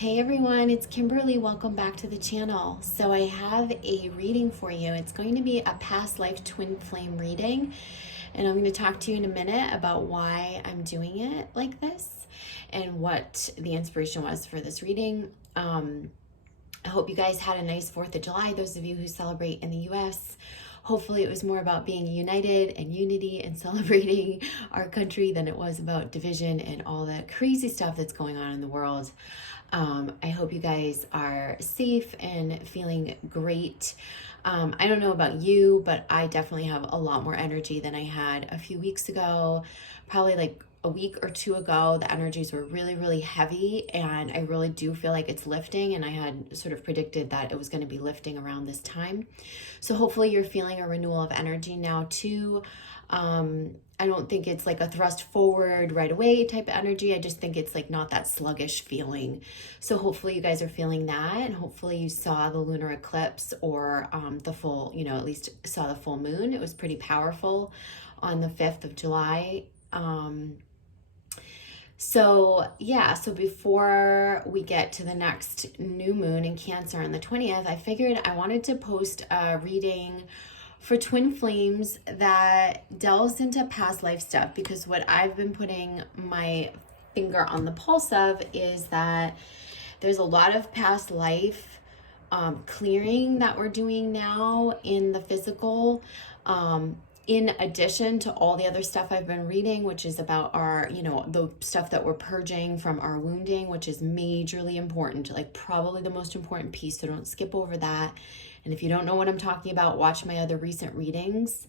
Hey everyone, it's Kimberly. Welcome back to the channel. So I have a reading for you. It's going to be a past life twin flame reading, and I'm going to talk to you in a minute about why I'm doing it like this and what the inspiration was for this reading. I hope you guys had a nice 4th of July, those of you who celebrate in the US. Hopefully it was more about being united and unity and celebrating our country than it was about division and all the crazy stuff that's going on in the world. I hope you guys are safe and feeling great. I don't know about you, but I definitely have a lot more energy than I had a few weeks ago. Probably like a week or two ago, the energies were really, really heavy, and I really do feel like it's lifting, and I had sort of predicted that it was going to be lifting around this time. So hopefully you're feeling a renewal of energy now too. I don't think it's like a thrust forward right away type of energy. I just think it's like not that sluggish feeling. So hopefully you guys are feeling that, and hopefully you saw the lunar eclipse or the full, at least saw the full moon. It was pretty powerful on the 5th of July. So before we get to the next new moon in Cancer on the 20th, I figured I wanted to post a reading for twin flames that delves into past life stuff, because what I've been putting my finger on the pulse of is that there's a lot of past life clearing that we're doing now in the physical, in addition to all the other stuff I've been reading, which is about our, the stuff that we're purging from our wounding, which is majorly important, like probably the most important piece. So don't skip over that. And if you don't know what I'm talking about, watch my other recent readings.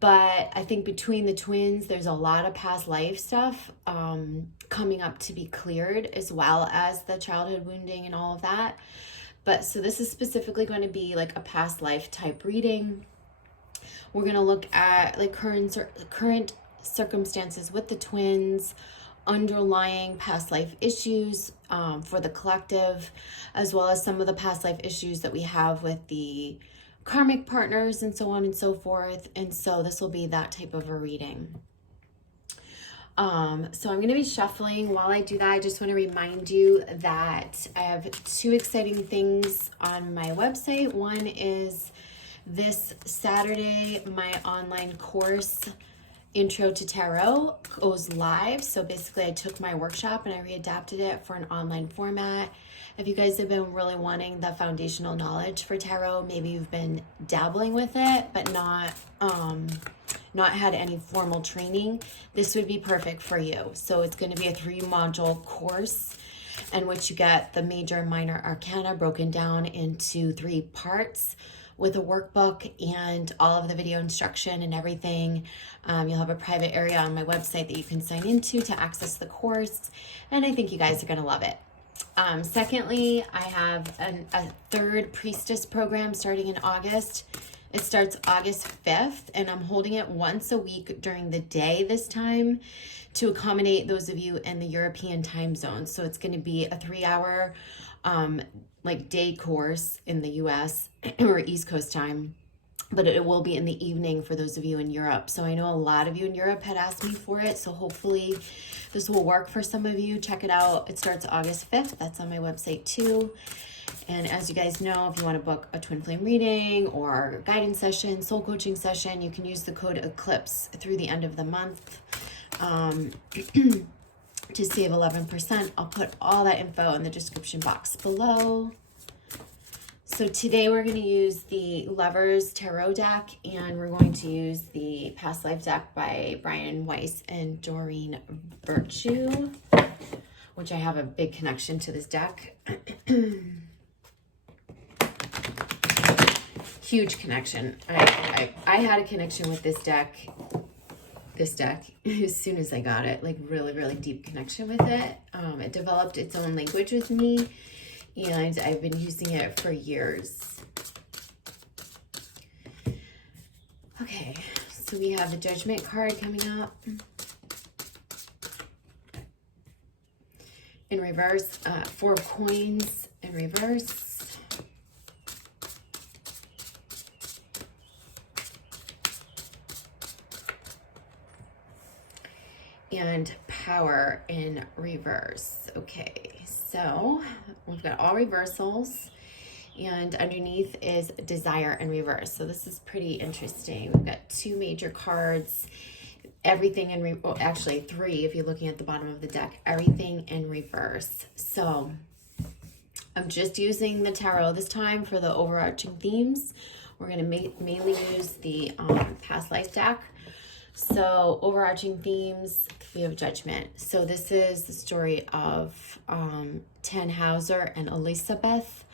But I think between the twins, there's a lot of past life stuff coming up to be cleared, as well as the childhood wounding and all of that. But so this is specifically going to be like a past life type reading. We're going to look at like current circumstances with the twins, underlying past life issues for the collective, as well as some of the past life issues that we have with the karmic partners and so on and so forth. And so this will be that type of a reading. So I'm going to be shuffling. While I do that, I just want to remind you that I have 2 exciting things on my website. One is this Saturday, my online course, Intro to Tarot, goes live. So basically I took my workshop and I readapted it for an online format. If you guys have been really wanting the foundational knowledge for tarot, maybe you've been dabbling with it, but not had any formal training, this would be perfect for you. So it's going to be a 3-module course in which you get the major and minor arcana broken down into 3 parts, with a workbook and all of the video instruction and everything. You'll have a private area on my website that you can sign into to access the course, and I think you guys are going to love it. Secondly, I have a 3rd priestess program starting in August. It starts August 5th, and I'm holding it once a week during the day this time to accommodate those of you in the European time zone. So it's going to be a 3-hour day course in the US or East Coast time, but it will be in the evening for those of you in Europe. So I know a lot of you in Europe had asked me for it, so hopefully this will work for some of you. Check it out. It starts August 5th. That's on my website too. And as you guys know, if you want to book a twin flame reading or guidance session, soul coaching session, you can use the code ECLIPSE through the end of the month to save 11%. I'll put all that info in the description box below. So today we're going to use the Lovers Tarot deck, and we're going to use the Past Life deck by Brian Weiss and Doreen Virtue, which I have a big connection to this deck. Huge connection. I had a connection with this deck as soon as I got it, like really, really deep connection with it. It developed its own language with me, and I've been using it for years. Okay, so we have the Judgment card coming up. In reverse, 4 of Coins in reverse. And power in reverse. Okay, so we've got all reversals, and underneath is desire in reverse. So this is pretty interesting. We've got 2 major cards, everything in well, actually 3 if you're looking at the bottom of the deck, everything in reverse. So I'm just using the tarot this time for the overarching themes. We're going to mainly use the past life deck. So overarching themes, we have judgment. So this is the story of Tannhauser and Elizabeth.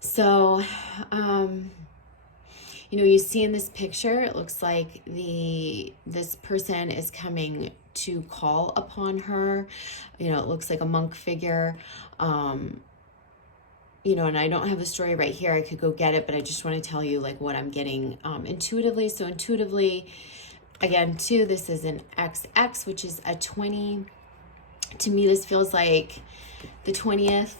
So, you know, you see in this picture, it looks like this person is coming to call upon her. You know, it looks like a monk figure. You know, and I don't have the story right here. I could go get it, but I just want to tell you like what I'm getting intuitively. So intuitively, again, too, this is an XX, which is a 20. To me, this feels like the 20th.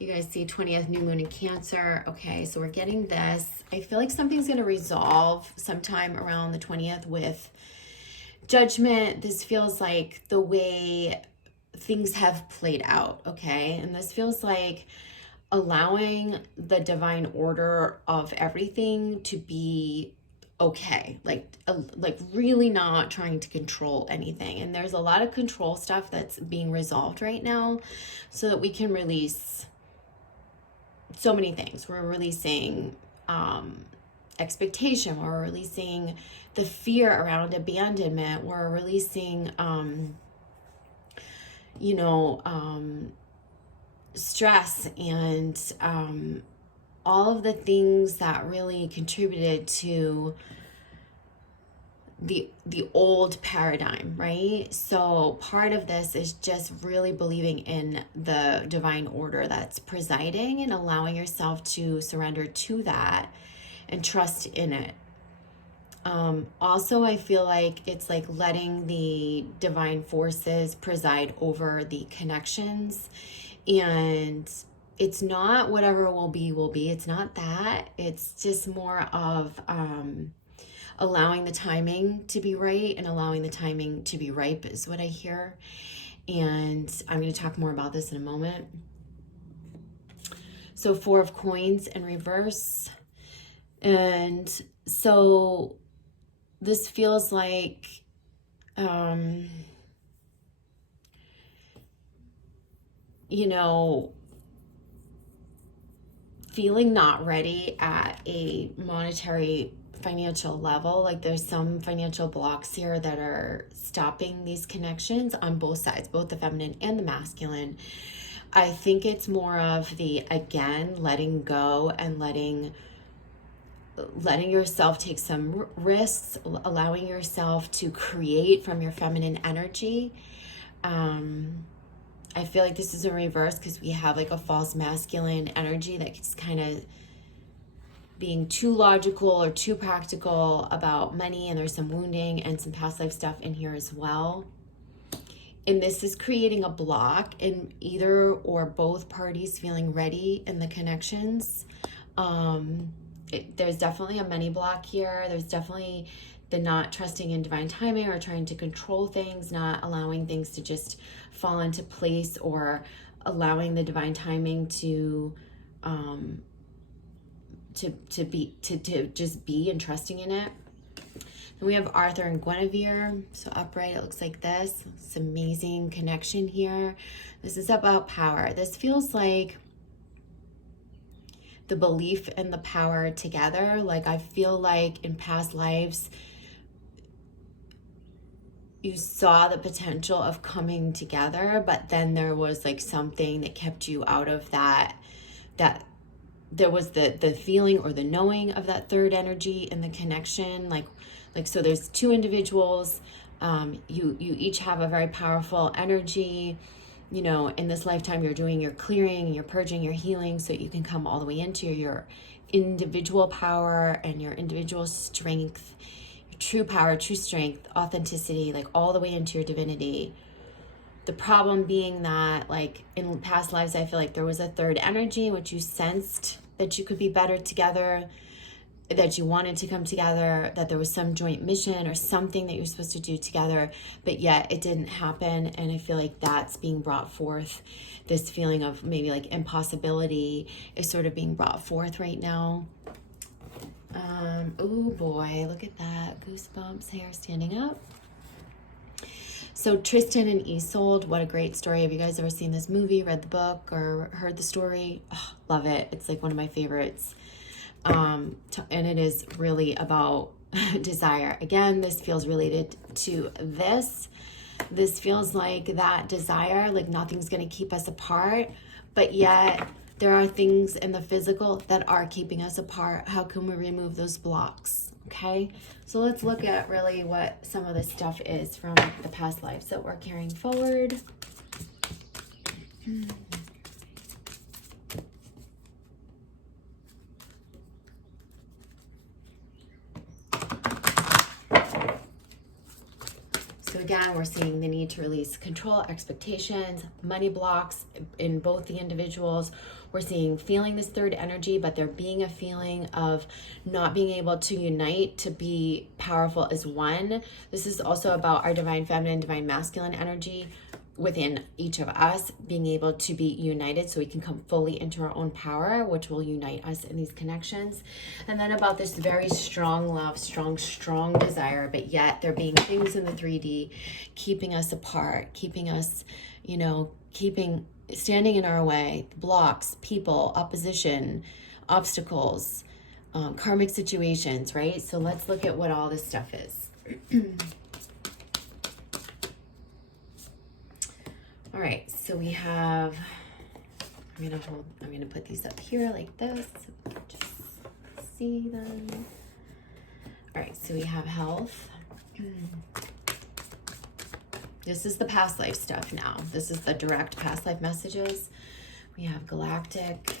You guys see 20th new moon in Cancer. Okay, so we're getting this. I feel like something's going to resolve sometime around the 20th with judgment. This feels like the way things have played out, okay? And this feels like allowing the divine order of everything to be okay, like really not trying to control anything. And there's a lot of control stuff that's being resolved right now so that we can release so many things. We're releasing expectation, we're releasing the fear around abandonment, we're releasing you know, stress and all of the things that really contributed to the old paradigm, right? So part of this is just really believing in the divine order that's presiding and allowing yourself to surrender to that and trust in it. Also, I feel like it's like letting the divine forces preside over the connections, and it's not whatever will be, it's not that. It's just more of allowing the timing to be right and allowing the timing to be ripe is what I hear. And I'm going to talk more about this in a moment. So 4 of coins in reverse. And so this feels like you know, feeling not ready at a monetary financial level. Like there's some financial blocks here that are stopping these connections on both sides, both the feminine and the masculine. I think it's more of the, again, letting go and letting yourself take some risks, allowing yourself to create from your feminine energy. I feel like this is in reverse because we have like a false masculine energy that's kind of being too logical or too practical about money, and there's some wounding and some past life stuff in here as well. And this is creating a block in either or both parties feeling ready in the connections. There's definitely a money block here. There's definitely the not trusting in divine timing or trying to control things, not allowing things to just fall into place, or allowing the divine timing to just be and trusting in it. And we have Arthur and Guinevere. So upright, it looks like this. It's amazing connection here. This is about power. This feels like the belief in the power together. Like I feel like in past lives, you saw the potential of coming together, but then there was like something that kept you out of that there was the feeling or the knowing of that third energy in the connection. Like so there's 2 individuals. You each have a very powerful energy. You know, in this lifetime, you're doing your clearing, you're purging, your healing, so you can come all the way into your individual power and your individual strength, your true power, true strength, authenticity, like all the way into your divinity. The problem being that, like in past lives, I feel like there was a third energy, which you sensed that you could be better together. that you wanted to come together, that there was some joint mission or something that you're supposed to do together, but yet it didn't happen. And I feel like that's being brought forth. This feeling of maybe like impossibility is sort of being brought forth right now. Oh boy, look at that. Goosebumps, hair standing up. So Tristan and Isolde, what a great story. Have you guys ever seen this movie, read the book, or heard the story? Oh, love it. It's like one of my favorites. And it is really about desire. Again, this feels related to this. This feels like that desire, like nothing's going to keep us apart, but yet there are things in the physical that are keeping us apart. How can we remove those blocks? Okay, so let's look at really what some of this stuff is from the past lives that we're carrying forward. So again, we're seeing the need to release control, expectations, money blocks in both the individuals. We're seeing feeling this third energy, but there being a feeling of not being able to unite to be powerful as one. This is also about our divine feminine, divine masculine energy within each of us being able to be united so we can come fully into our own power, which will unite us in these connections. And then about this very strong love, strong desire, but yet there being things in the 3D keeping us apart, keeping us, you know, standing in our way, blocks, people, opposition, obstacles, karmic situations, right? So let's look at what all this stuff is. All right, so we have, I'm gonna put these up here like this, so we can just see them. All right, so we have health. This is the past life stuff now. This is the direct past life messages. We have galactic.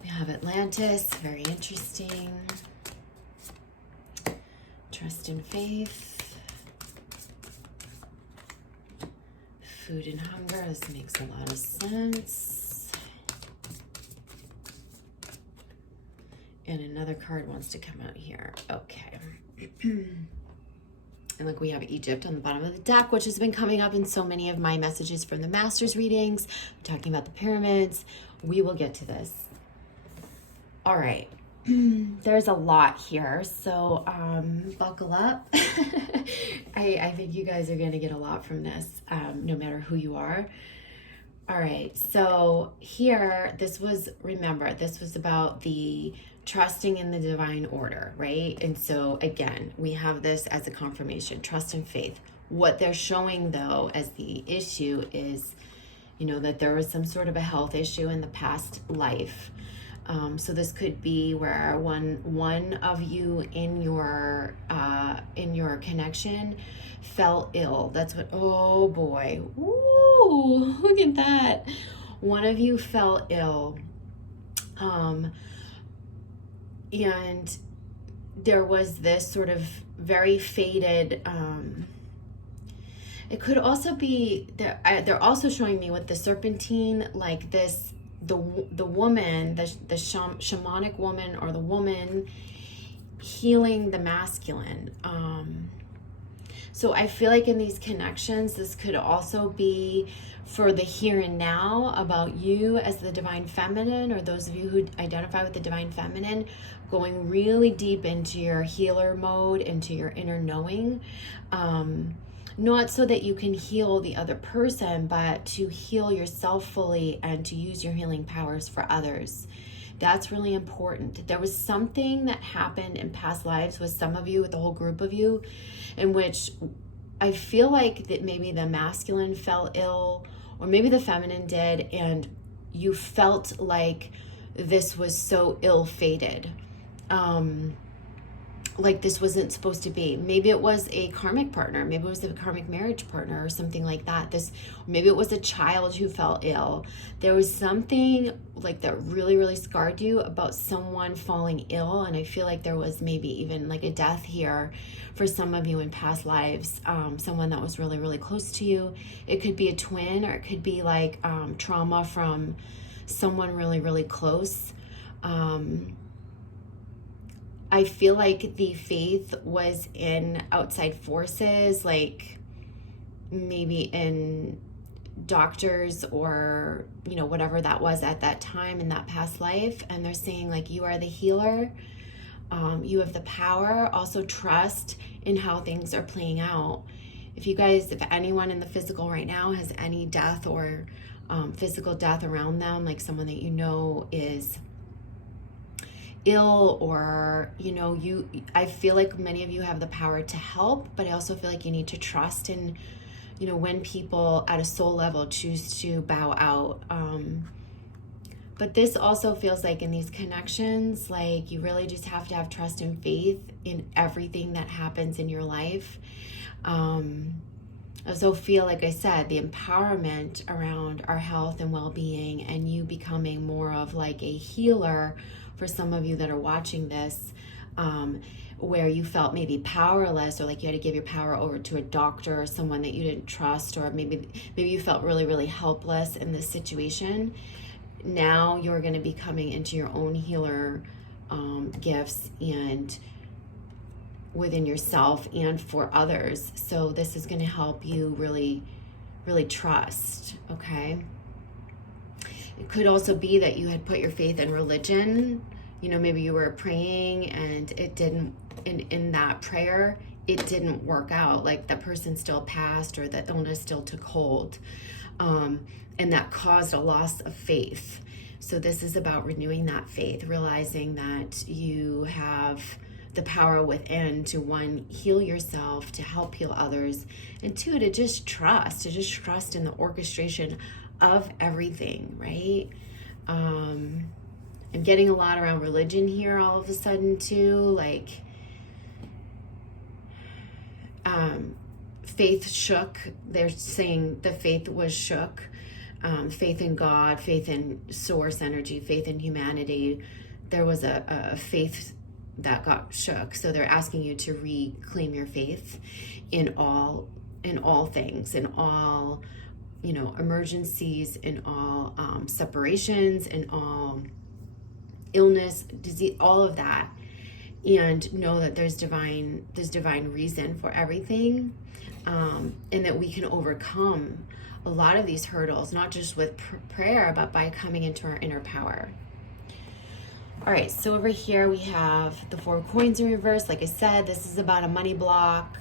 We have Atlantis, very interesting. Trust and faith, food and hunger, this makes a lot of sense. And another card wants to come out here. Okay. And look, we have Egypt on the bottom of the deck, which has been coming up in so many of my messages from the Masters readings. I'm talking about the pyramids. We will get to this. All right. There's a lot here, so buckle up. I think you guys are going to get a lot from this, no matter who you are. All right, so here, remember, this was about the trusting in the divine order, right? And so again, we have this as a confirmation, trust and faith. What they're showing though as the issue is, you know, that there was some sort of a health issue in the past life. So this could be where one of you in your connection fell ill. That's what, oh boy, ooh, look at that. One of you fell ill, and there was this sort of very faded, it could also be, they're also showing me with the serpentine, like this, the woman, the shamanic woman, or the woman healing the masculine. So I feel like in these connections, this could also be for the here and now about you as the divine feminine, or those of you who identify with the divine feminine, going really deep into your healer mode, into your inner knowing. Not so that you can heal the other person, but to heal yourself fully and to use your healing powers for others. That's really important. There was something that happened in past lives with some of you, with the whole group of you, in which I feel like that maybe the masculine fell ill, or maybe the feminine did, and you felt like this was so ill-fated. like this wasn't supposed to be. Maybe it was a karmic partner. Maybe it was a karmic marriage partner or something like that. Maybe it was a child who fell ill. There was something like that really, really scarred you about someone falling ill. And I feel like there was maybe even like a death here for some of you in past lives. Someone that was really, really close to you. It could be a twin, or it could be like trauma from someone really, really close. I feel like the faith was in outside forces, like maybe in doctors or, you know, whatever that was at that time in that past life. And they're saying like, you are the healer. You have the power. Also trust in how things are playing out. If anyone in the physical right now has any death or physical death around them, like someone that you know is ill, or I feel like many of you have the power to help, but I also feel like you need to trust in when people at a soul level choose to bow out. But this also feels like in these connections, like you really just have to have trust and faith in everything that happens in your life. I also feel, like I said, the empowerment around our health and well-being, and you becoming more of like a healer for some of you that are watching this, where you felt maybe powerless, or like you had to give your power over to a doctor or someone that you didn't trust, or maybe you felt really, really helpless in this situation. Now you're going to be coming into your own healer gifts, and within yourself and for others. So this is going to help you really, really trust, okay? It could also be that you had put your faith in religion. Maybe you were praying and it didn't, in that prayer, it didn't work out. Like that person still passed, or that illness still took hold. And that caused a loss of faith. So this is about renewing that faith, realizing that you have the power within to, one, heal yourself, to help heal others, and two, to just trust in the orchestration of everything, right? I'm getting a lot around religion here all of a sudden too, like faith shook. They're saying the faith was shook. Faith in God, faith in source energy, faith in humanity. There was a faith that got shook. So they're asking you to reclaim your faith in all things, in all, emergencies, in all separations, in all illness, disease, all of that. And know that there's divine reason for everything, and that we can overcome a lot of these hurdles, not just with prayer, but by coming into our inner power. All right, so over here we have the 4 coins in reverse. Like I said, this is about a money block.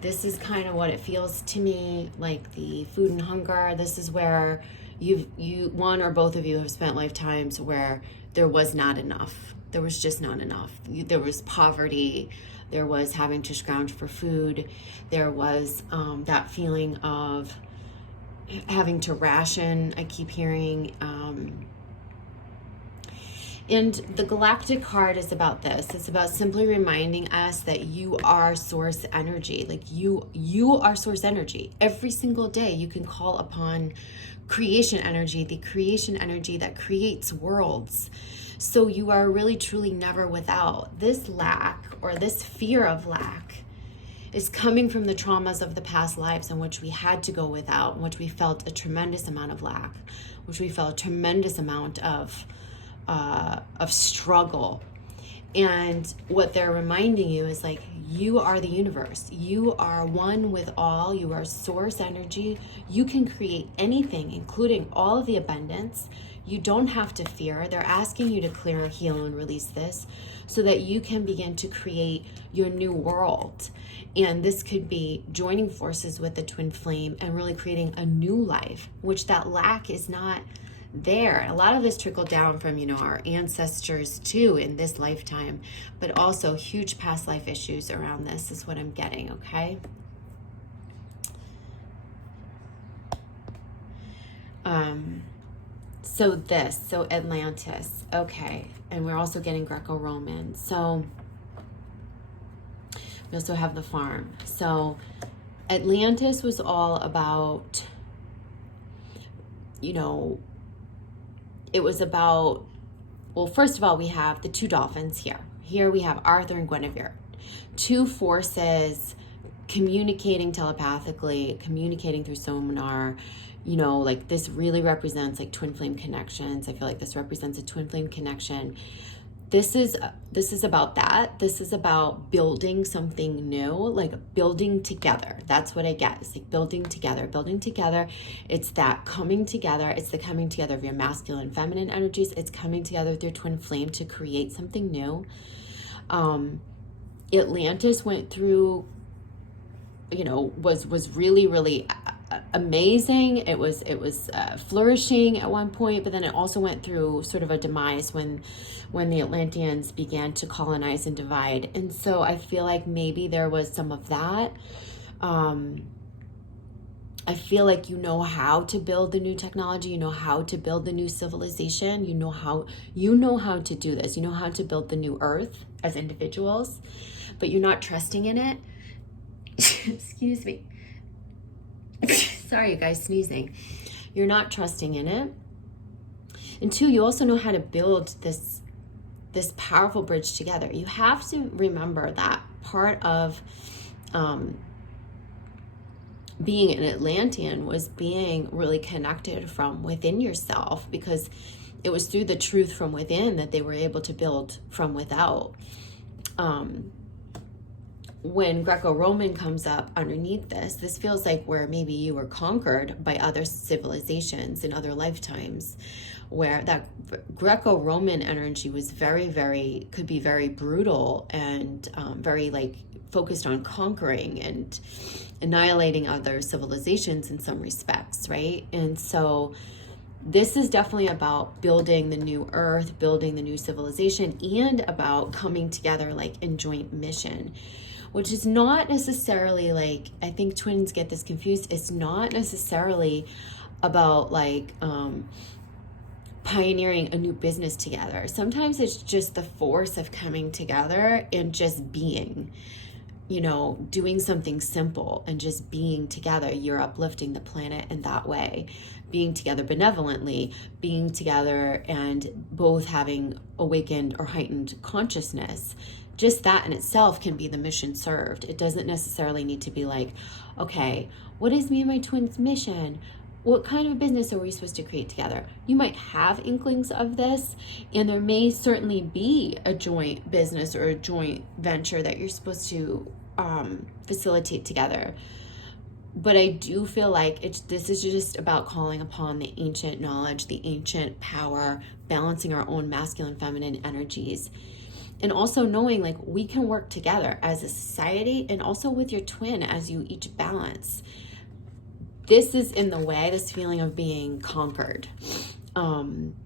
This is kind of what it feels to me, like the food and hunger. This is where you one or both of you have spent lifetimes where there was not enough. There was just not enough. There was poverty. There was having to scrounge for food. There was that feeling of having to ration. I keep hearing. And the galactic card is about this. It's about simply reminding us that you are source energy. Like you are source energy. Every single day you can call upon creation energy, the creation energy that creates worlds. So you are really, truly never without. This lack, or this fear of lack, is coming from the traumas of the past lives in which we had to go without, in which we felt a tremendous amount of lack, which we felt a tremendous amount of struggle. And what they're reminding you is like, you are the universe. You are one with all. You are source energy. You can create anything, including all of the abundance. You don't have to fear. They're asking you to clear, heal, and release this so that you can begin to create your new world. And this could be joining forces with the twin flame and really creating a new life, which that lack is not there. A lot of this trickled down from, our ancestors too in this lifetime, but also huge past life issues around this is what I'm getting, okay? So Atlantis, okay. And we're also getting Greco-Roman. So You also have the farm. So Atlantis was all about, you know, it was about, well, first of all, we have the two dolphins here. Here we have Arthur and Guinevere. Two forces communicating telepathically, communicating through sonar. You know, like this really represents like twin flame connections. I feel like this represents a twin flame connection. This is about that. This is about building something new, like building together. That's what I get. It's like building together, building together. It's that coming together. It's the coming together of your masculine and feminine energies. It's coming together with your twin flame to create something new. Atlantis went through, you know, was really, really amazing. It was flourishing at one point, but then it also went through sort of a demise when the Atlanteans began to colonize and divide. And so I feel like maybe there was some of that. I feel like you know how to build the new technology, you know how to build the new civilization, you know how to do this, you know how to build the new earth as individuals, but you're not trusting in it. Excuse me. Sorry, you guys, sneezing. You're not trusting in it. And two, you also know how to build this powerful bridge together. You have to remember that part of being an Atlantean was being really connected from within yourself, because it was through the truth from within that they were able to build from without. When Greco-Roman comes up underneath this feels like where maybe you were conquered by other civilizations in other lifetimes, where that Greco-Roman energy was could be very brutal and very like focused on conquering and annihilating other civilizations in some respects, right? And so this is definitely about building the new earth, building the new civilization, and about coming together like in joint mission, which is not necessarily like, I think twins get this confused. It's not necessarily about like pioneering a new business together. Sometimes it's just the force of coming together and just being, you know, doing something simple and just being together. You're uplifting the planet in that way, being together benevolently, being together and both having awakened or heightened consciousness. Just that in itself can be the mission served. It doesn't necessarily need to be like, okay, what is me and my twins' mission? What kind of business are we supposed to create together? You might have inklings of this, and there may certainly be a joint business or a joint venture that you're supposed to facilitate together. But I do feel like this is just about calling upon the ancient knowledge, the ancient power, balancing our own masculine, feminine energies. And also knowing like we can work together as a society and also with your twin as you each balance. This is in the way, this feeling of being conquered. And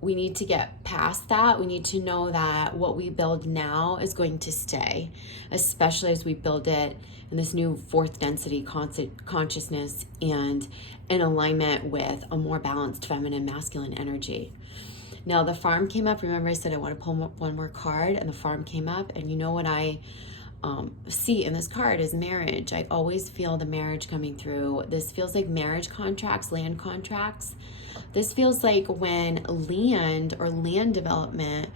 we need to get past that. We need to know that what we build now is going to stay, especially as we build it in this new fourth density consciousness and in alignment with a more balanced feminine masculine energy. Now the farm came up. Remember I said I want to pull one more card, and the farm came up, and you know what I see in this card is marriage. I always feel the marriage coming through. This feels like marriage contracts, land contracts. This feels like when land or land development,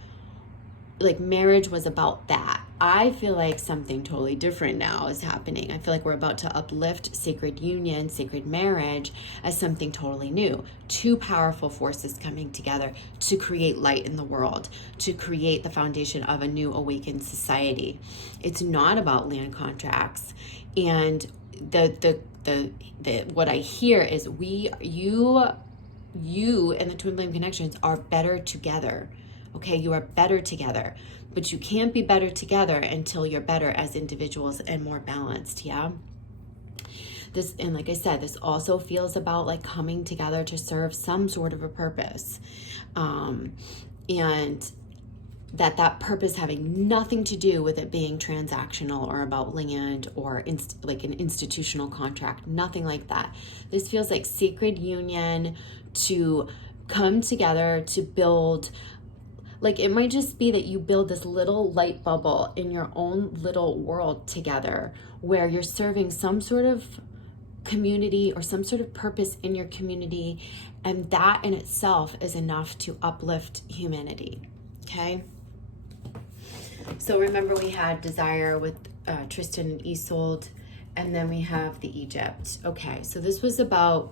like marriage was about that. I feel like something totally different now is happening. I feel like we're about to uplift sacred union, sacred marriage as something totally new. Two powerful forces coming together to create light in the world, to create the foundation of a new awakened society. It's not about land contracts. And the what I hear is you and the twin flame connections are better together. Okay, you are better together, but you can't be better together until you're better as individuals and more balanced. Yeah. This, and like I said, this also feels about like coming together to serve some sort of a purpose, and that purpose having nothing to do with it being transactional or about land or like an institutional contract, nothing like that. This feels like sacred union to come together to build Like, it might just be that you build this little light bubble in your own little world together where you're serving some sort of community or some sort of purpose in your community, and that in itself is enough to uplift humanity. Okay, so remember we had desire with Tristan and Isolde, and then we have the Egypt. Okay, so this was about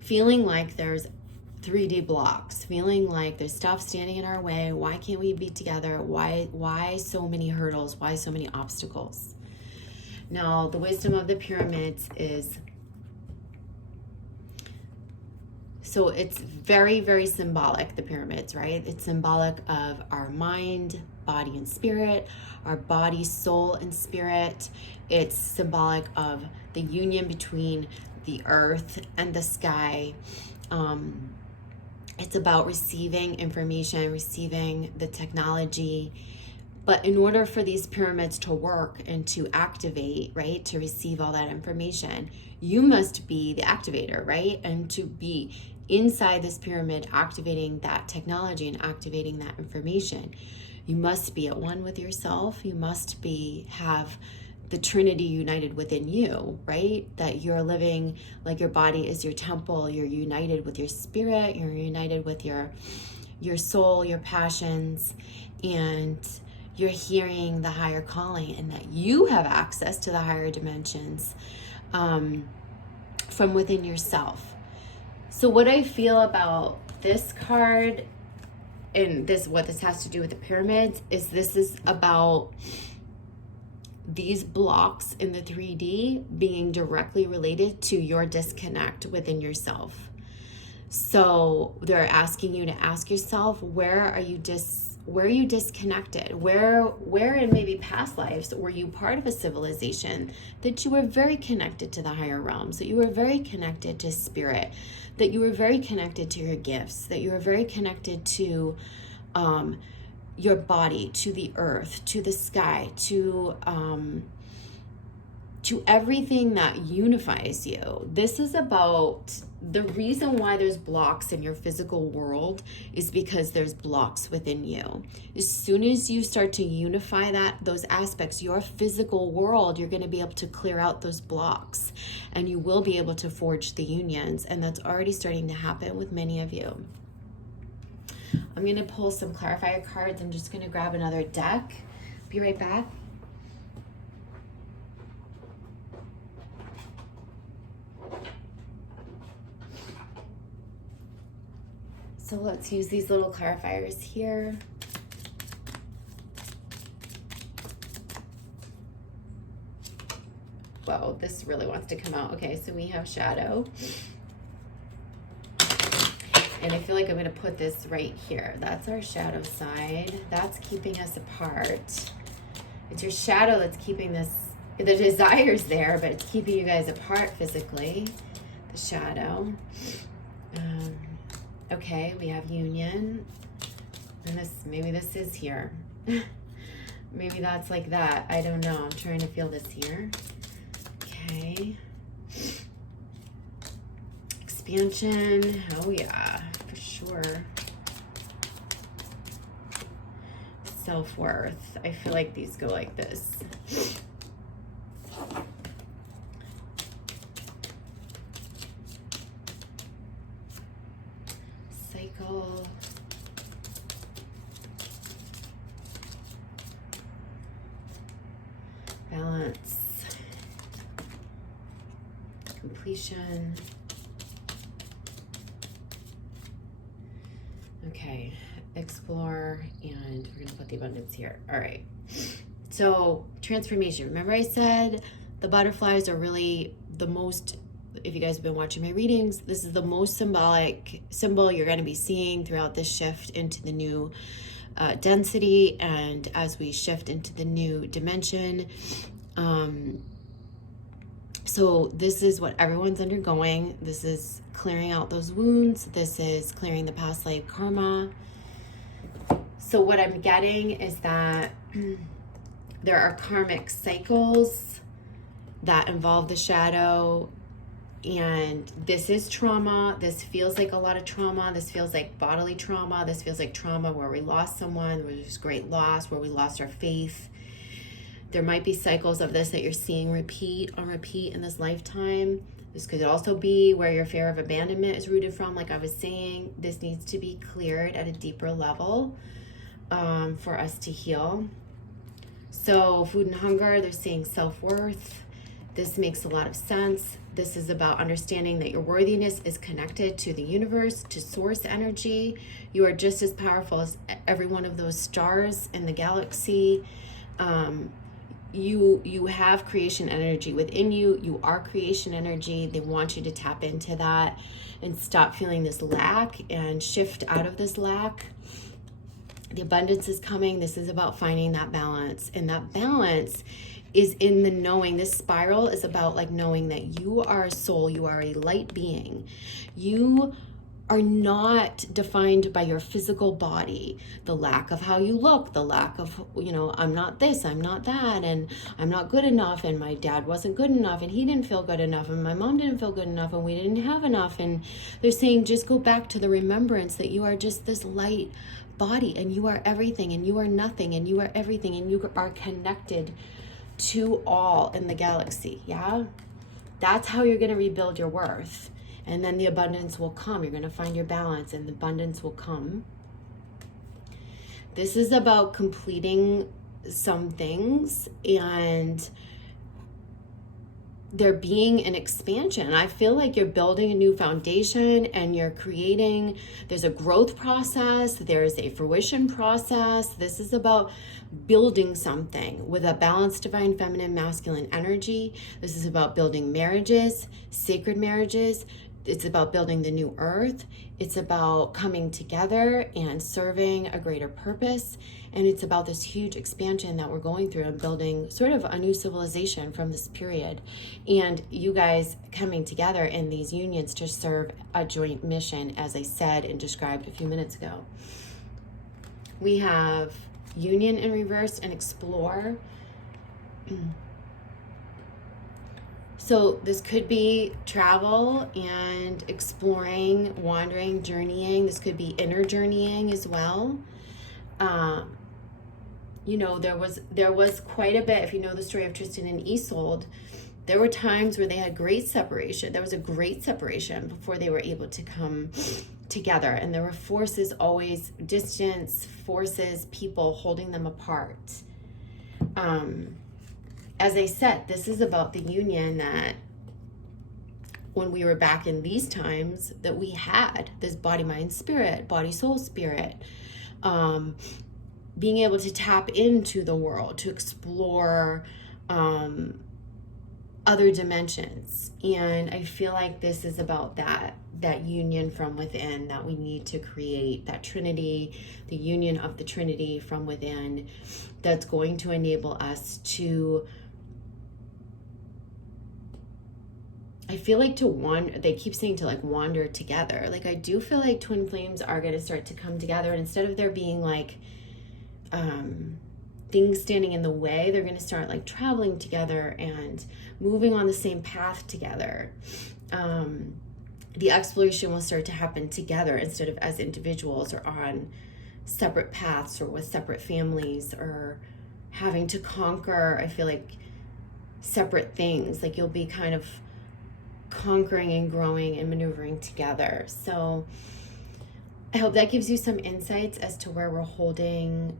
feeling like there's 3D blocks, feeling like there's stuff standing in our way. Why can't we be together? Why so many hurdles? Why so many obstacles? Now, the wisdom of the pyramids is, so it's very, very symbolic, the pyramids, right? It's symbolic of our mind, body, and spirit, our body, soul, and spirit. It's symbolic of the union between the earth and the sky. It's about receiving information, receiving the technology. But in order for these pyramids to work and to activate, right, to receive all that information, you must be the activator, right? And to be inside this pyramid, activating that technology and activating that information, you must be at one with yourself. You must have the Trinity united within you, right? That you're living like your body is your temple. You're united with your spirit. You're united with your soul, your passions, and you're hearing the higher calling, and that you have access to the higher dimensions from within yourself. So what I feel about this card and what this has to do with the pyramids is this is about these blocks in the 3D being directly related to your disconnect within yourself. So they're asking you to ask yourself, where are you disconnected? Where in maybe past lives were you part of a civilization that you were very connected to the higher realms, that you were very connected to spirit, that you were very connected to your gifts, that you were very connected to your body, to the earth, to the sky, to everything that unifies you. This is about the reason why there's blocks in your physical world is because there's blocks within you. As soon as you start to unify those aspects, your physical world, you're going to be able to clear out those blocks, and you will be able to forge the unions. And that's already starting to happen with many of you. I'm going to pull some clarifier cards. I'm just going to grab another deck. Be right back. So let's use these little clarifiers here. Whoa, this really wants to come out. Okay, so we have shadow. And I feel like I'm going to put this right here. That's our shadow side. That's keeping us apart. It's your shadow that's keeping this, the desire's there, but it's keeping you guys apart physically. The shadow. Okay, we have union. And maybe this is here. Maybe that's like that. I don't know. I'm trying to feel this here. Okay. Expansion. Oh yeah, for sure. Self-worth. I feel like these go like this. Cycle. Balance. Completion. Okay, explore, and we're gonna put the abundance here. All right, so transformation. Remember I said the butterflies are really the most, if you guys have been watching my readings, this is the most symbolic symbol you're gonna be seeing throughout this shift into the new density, and as we shift into the new dimension. So this is what everyone's undergoing. This is clearing out those wounds. This is clearing the past life karma. So what I'm getting is that there are karmic cycles that involve the shadow And this is trauma. This feels like a lot of trauma. This feels like bodily trauma. This feels like trauma where we lost someone, where there's great loss, where we lost our faith. There might be cycles of this that you're seeing repeat on repeat in this lifetime. This could also be where your fear of abandonment is rooted from. Like I was saying, this needs to be cleared at a deeper level for us to heal. So food and hunger, they're saying self-worth. This makes a lot of sense. This is about understanding that your worthiness is connected to the universe, to source energy. You are just as powerful as every one of those stars in the galaxy. You have creation energy within you. You are creation energy. They want you to tap into that and stop feeling this lack and shift out of this lack. The abundance is coming. This is about finding that balance, and that balance is in the knowing. This spiral is about like knowing that you are a soul, you are a light being. You are not defined by your physical body, the lack of how you look, the lack of, I'm not this, I'm not that, and I'm not good enough, and my dad wasn't good enough, and he didn't feel good enough, and my mom didn't feel good enough, and we didn't have enough. And they're saying just go back to the remembrance that you are just this light body, and you are everything, and you are nothing, and you are everything, and you are connected to all in the galaxy. Yeah, that's how you're going to rebuild your worth, and then the abundance will come. You're going to find your balance, and the abundance will come. This is about completing some things, and there being an expansion. I feel like you're building a new foundation, and you're creating, there's a growth process, there's a fruition process. This is about building something with a balanced divine feminine masculine energy. This is about building marriages, sacred marriages. It's about building the new earth. It's about coming together and serving a greater purpose. And it's about this huge expansion that we're going through and building sort of a new civilization from this period. And you guys coming together in these unions to serve a joint mission, as I said and described a few minutes ago. We have union in reverse and explore. So this could be travel and exploring, wandering, journeying. This could be inner journeying as well. There was quite a bit, if you know the story of Tristan and Isolde, there were times where they had great separation. There was a great separation before they were able to come together. And there were forces always, distance, forces, people holding them apart. As I said, this is about the union that when we were back in these times that we had this body, mind, spirit, body, soul, spirit, being able to tap into the world, to explore other dimensions. And I feel like this is about that union from within that we need to create, that Trinity, the union of the Trinity from within, that's going to enable us to, I feel like to wander, they keep saying to like wander together. Like I do feel like twin flames are going to start to come together, and instead of there being like things standing in the way, they're going to start like traveling together and moving on the same path together. The exploration will start to happen together instead of as individuals or on separate paths or with separate families or having to conquer, I feel like, separate things. Like you'll be kind of conquering and growing and maneuvering together. So I hope that gives you some insights as to where we're holding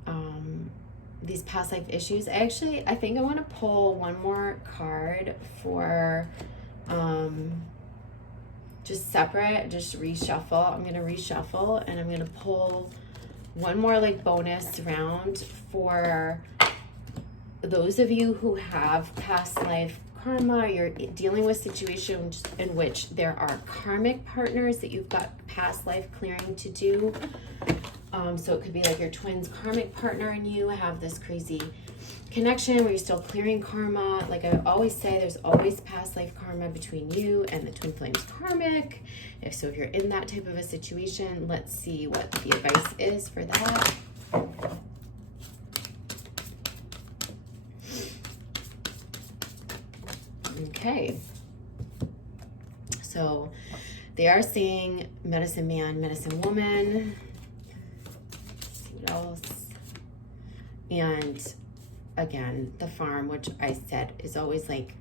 these past life issues. I think I want to pull one more card for just separate, just reshuffle. I'm going to reshuffle, and I'm going to pull one more like bonus round for those of you who have past life karma. You're dealing with situations in which there are karmic partners that you've got past life clearing to do. So it could be like your twin's karmic partner and you have this crazy connection where you're still clearing karma. Like I always say, there's always past life karma between you and the twin flames karmic. If you're in that type of a situation, let's see what the advice is for that. Okay. So they are saying medicine man, medicine woman. Let's see what else. And again, the farm, which I said is always like,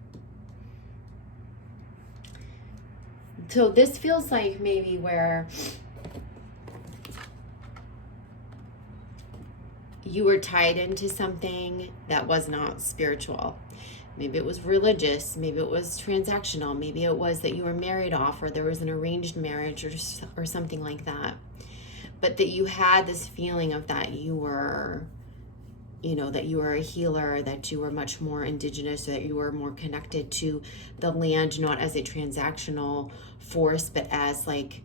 so this feels like maybe where you were tied into something that was not spiritual. Maybe it was religious, maybe it was transactional, maybe it was that you were married off, or there was an arranged marriage, or something like that. But that you had this feeling of that you were, you know, that you were a healer, that you were much more indigenous, that you were more connected to the land, not as a transactional force, but as like,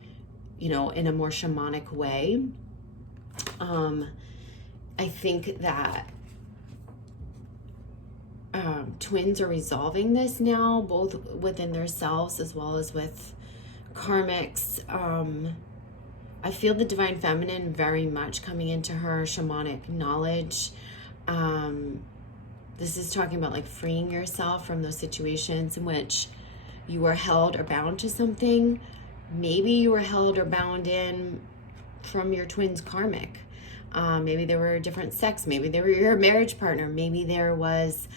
you know, in a more shamanic way. I think that twins are resolving this now, both within themselves as well as with karmics. I feel the divine feminine very much coming into her shamanic knowledge. This is talking about like freeing yourself from those situations in which you were held or bound to something. Maybe you were held or bound in from your twin's karmic. Maybe they were a different sex. Maybe they were your marriage partner. Maybe there was,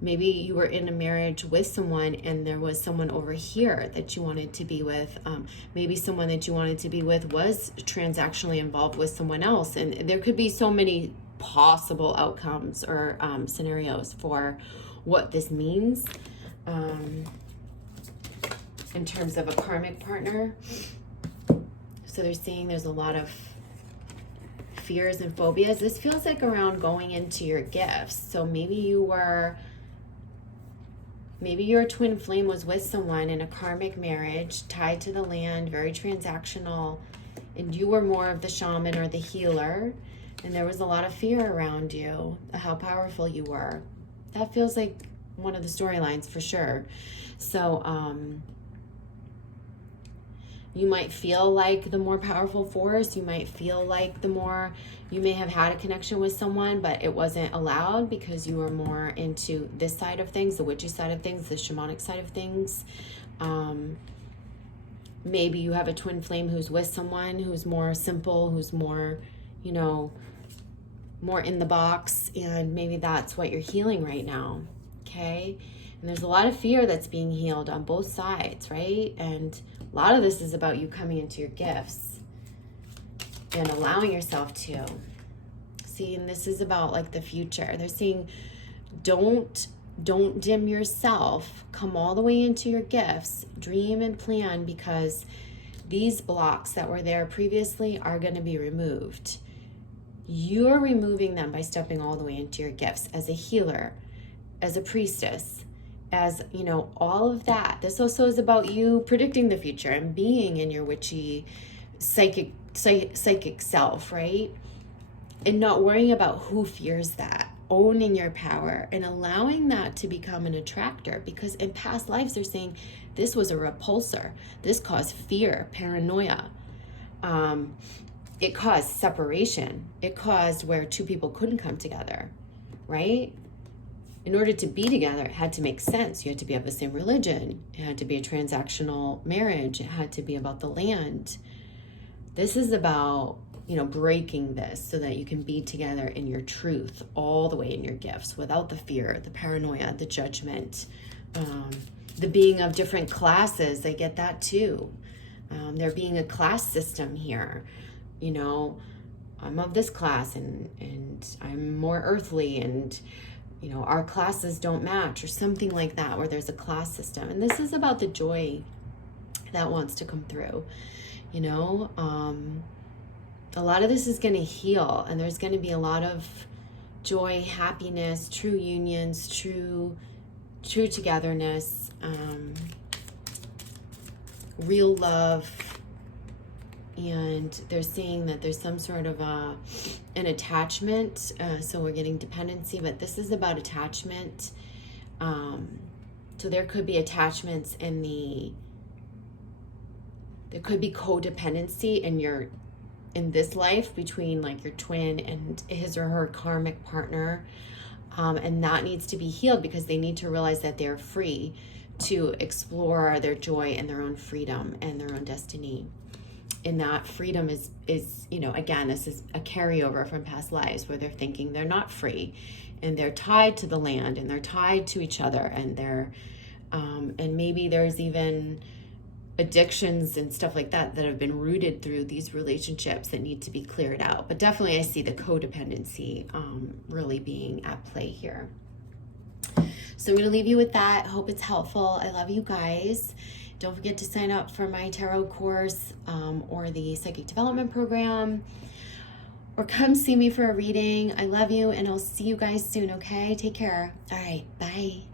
maybe you were in a marriage with someone and there was someone over here that you wanted to be with. Maybe someone that you wanted to be with was transactionally involved with someone else. And there could be so many possible outcomes or scenarios for what this means in terms of a karmic partner. So they're saying there's a lot of fears and phobias. This feels like around going into your gifts. So maybe your twin flame was with someone in a karmic marriage, tied to the land, very transactional, and you were more of the shaman or the healer, and there was a lot of fear around you, how powerful you were. That feels like one of the storylines for sure. So you might feel like the more powerful force. You might feel like you may have had a connection with someone, but it wasn't allowed because you were more into this side of things, the witchy side of things, the shamanic side of things. Maybe you have a twin flame who's with someone who's more simple, who's more, you know, more in the box, and maybe that's what you're healing right now, okay? And there's a lot of fear that's being healed on both sides, right? And a lot of this is about you coming into your gifts and allowing yourself to. See, and this is about like the future. They're saying don't dim yourself. Come all the way into your gifts. Dream and plan, because these blocks that were there previously are going to be removed. You're removing them by stepping all the way into your gifts as a healer, as a priestess, as, you know, all of that. This also is about you predicting the future and being in your witchy psychic self, right? And not worrying about who fears that. Owning your power and allowing that to become an attractor, because in past lives they're saying this was a repulsor. This caused fear, paranoia. It caused separation. It caused where two people couldn't come together, right? In order to be together, it had to make sense. You had to be of the same religion. It had to be a transactional marriage. It had to be about the land. This is about, you know, breaking this so that you can be together in your truth, all the way in your gifts, without the fear, the paranoia, the judgment, the being of different classes. I get that too. There being a class system here. You know, I'm of this class and I'm more earthly, and you know, our classes don't match, or something like that, where there's a class system. And this is about the joy that wants to come through, you know. A lot of this is going to heal, and there's going to be a lot of joy, happiness, true unions, true togetherness, real love. And they're saying that there's some sort of an attachment. So we're getting dependency, but this is about attachment. So there could be attachments there could be codependency in this life between like your twin and his or her karmic partner. And that needs to be healed, because they need to realize that they're free to explore their joy and their own freedom and their own destiny. And that freedom is, you know, again, this is a carryover from past lives where they're thinking they're not free, and they're tied to the land, and they're tied to each other, and they're, and maybe there's even addictions and stuff like that that have been rooted through these relationships that need to be cleared out. But definitely I see the codependency really being at play here. So I'm going to leave you with that. Hope it's helpful. I love you guys. Don't forget to sign up for my tarot course or the psychic development program, or come see me for a reading. I love you, and I'll see you guys soon, okay? Take care. All right, bye.